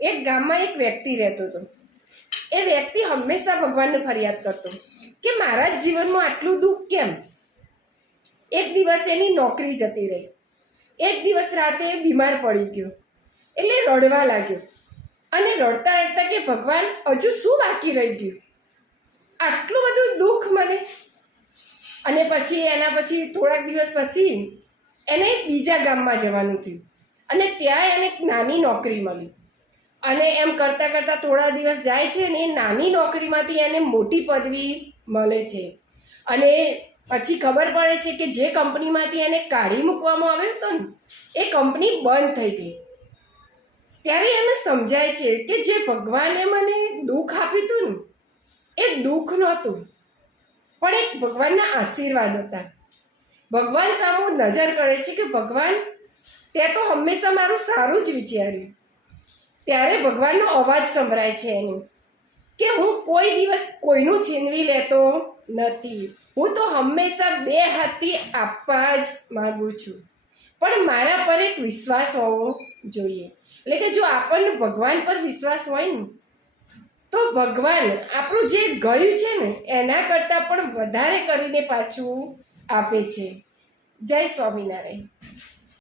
એક ગામમાં એક વ્યક્તિ રહેતો હતો. એ વ્યક્તિ હંમેશા ભગવાનને ફરિયાદ કરતો કે મારા જ જીવનમાં આટલું દુઃખ કેમ. એક દિવસ એની નોકરી જતી રહી. એક દિવસ રાતે બીમાર પડી ગયો એટલે રડવા લાગ્યો અને રડતા રડતા કે ભગવાન હજુ શું બાકી રહી ગયું, આટલું બધું દુઃખ મને. અને પછી એના પછી થોડાક દિવસ પછી એને બીજા ગામમાં જવાનું થયું અને ત્યાં એને એક નાની નોકરી મળી. અને એમ કરતાં કરતાં થોડા દિવસ જાય છે ને એ નાની નોકરીમાંથી એને મોટી પદવી મળે છે. અને પછી ખબર પડે છે કે જે કંપનીમાંથી એને કાઢી મૂકવામાં આવ્યો હતો ને એ કંપની બંધ થઈ ગઈ. ત્યારે એને સમજાય છે કે જે ભગવાને મને દુઃખ આપ્યું હતું ને એ દુઃખ નહોતું, પણ એક ભગવાનના આશીર્વાદ હતા. ભગવાન સામે નજર કરે છે કે ભગવાન તે તો હંમેશા મારું સારું જ વિચાર્યું. ત્યારે ભગવાનનો અવાજ સંભળાય છે એનું કે હું કોઈ દિવસ કોઈનું છીનવી લેતો નથી, હું તો હંમેશા 2 હાથથી આપવા જ માગું છું, પણ મારા પર એક વિશ્વાસ હોવો જોઈએ. એટલે કે જો આપણને ભગવાન પર વિશ્વાસ હોય ને તો ભગવાન આપણું જે ગયું છે ને એના કરતાં પણ વધારે કરીને પાછું આપે છે. જય સ્વામિનારાયણ.